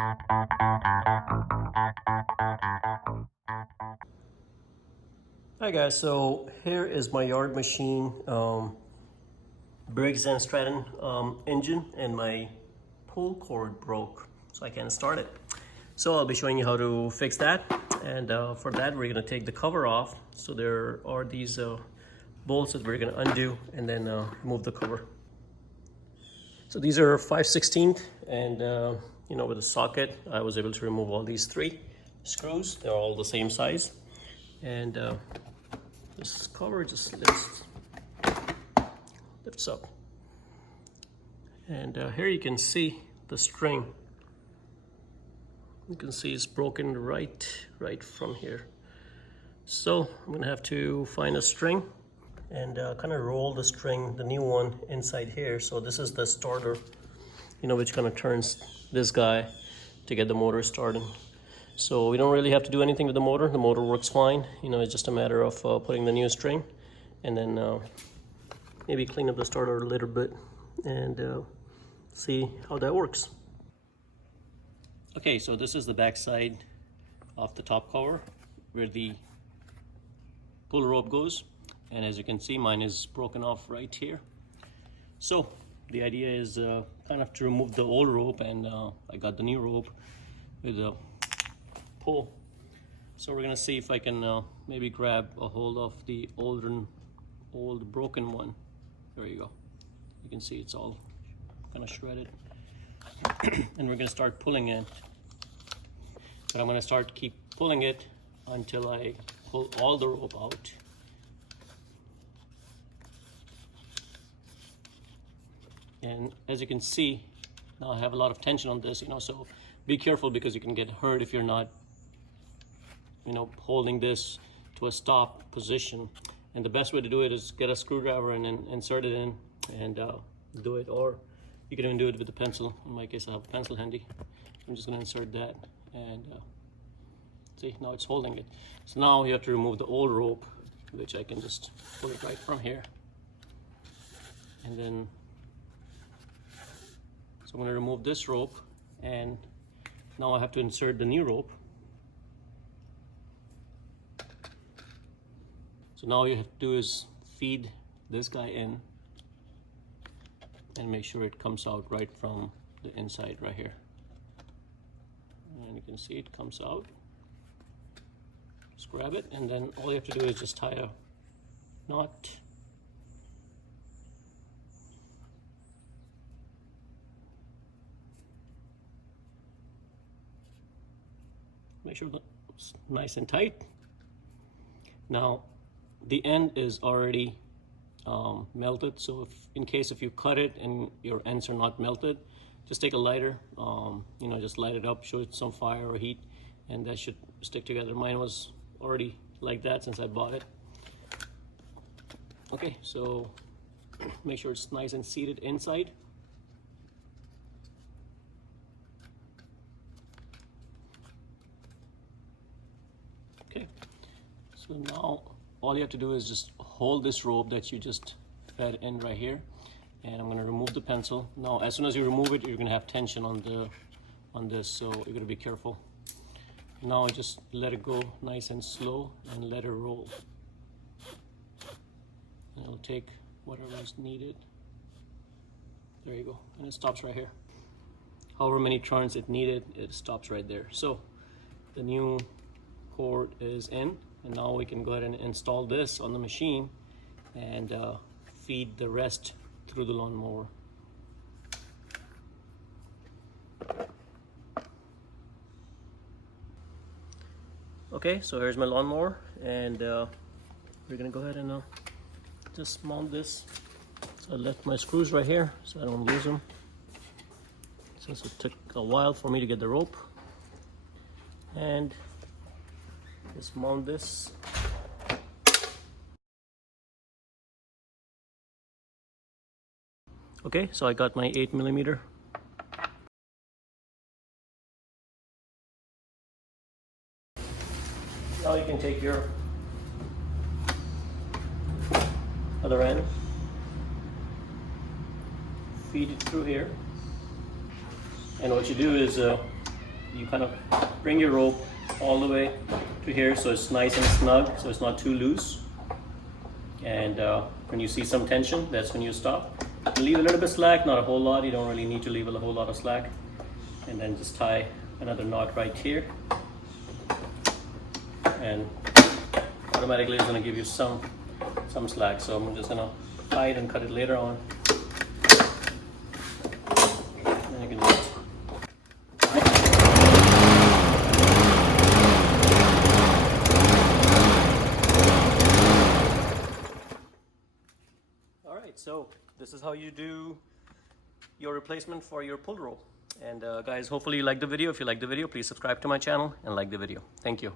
Hi guys, so here is my yard machine, Briggs and Stratton engine, and my pull cord broke, so I can't start it. So I'll be showing you how to fix that, and for that we're going to take the cover off. So there are these bolts that we're going to undo and then remove the cover. So these are 5/16, and you know, with the socket I was able to remove all these 3 screws. They're all the same size, and this cover just lifts up, and here you can see the string. You can see it's broken right from here. So I'm gonna have to find a string and kind of roll the string, the new one, inside here. So this is the starter, you know, which kind of turns this guy to get the motor started. So we don't really have to do anything with the motor. The motor works fine. You know, it's just a matter of putting the new string, and then maybe clean up the starter a little bit and see how that works. Okay, so this is the back side of the top cover where the pull rope goes, and as you can see, mine is broken off right here. So the idea is kind of to remove the old rope, and I got the new rope with a pull. So we're gonna see if I can maybe grab a hold of the old broken one. There you go. You can see it's all kind of shredded. And we're gonna start pulling it, but I'm gonna keep pulling it until I pull all the rope out. And as you can see, now I have a lot of tension on this, you know, so be careful because you can get hurt if you're not, you know, holding this to a stop position. And the best way to do it is get a screwdriver and then insert it in and do it, or you can even do it with a pencil. In my case, I have a pencil handy. I'm just gonna insert that, and see, now it's holding it. So now you have to remove the old rope, which I can just pull it right from here. And then, so I'm gonna remove this rope, and now I have to insert the new rope. So now you have to do is feed this guy in and make sure it comes out right from the inside right here. And you can see it comes out. Just grab it, and then all you have to do is just tie a knot. Make sure it's nice and tight. Now the end is already melted, so in case you cut it and your ends are not melted, just take a lighter, you know, just light it up, show it some fire or heat, and that should stick together. Mine was already like that since I bought it. Okay, so make sure it's nice and seated inside. Okay, so now all you have to do is just hold this rope that you just fed in right here, and I'm going to remove the pencil. Now as soon as you remove it, you're going to have tension on this, so you're going to be careful. Now just let it go nice and slow and let it roll, and it'll take whatever is needed. There you go, and it stops right here. However many turns it needed, it stops right there. So the new cord is in, and now we can go ahead and install this on the machine and feed the rest through the lawnmower. Okay, so here's my lawnmower, and we're gonna go ahead and just mount this. So I left my screws right here so I don't lose them, since it took a while for me to get the rope. And just mount this. Okay, so I got my 8mm. Now you can take your other end, feed it through here, and what you do is you kind of bring your rope all the way to here so it's nice and snug, so it's not too loose. And when you see some tension, that's when you stop. Leave a little bit slack, not a whole lot. You don't really need to leave a whole lot of slack. And then just tie another knot right here. And automatically it's going to give you some slack. So I'm just going to tie it and cut it later on. And you can just so this is how you do your replacement for your pull rope. And guys, hopefully you like the video. If you like the video, please subscribe to my channel and like the video. Thank you.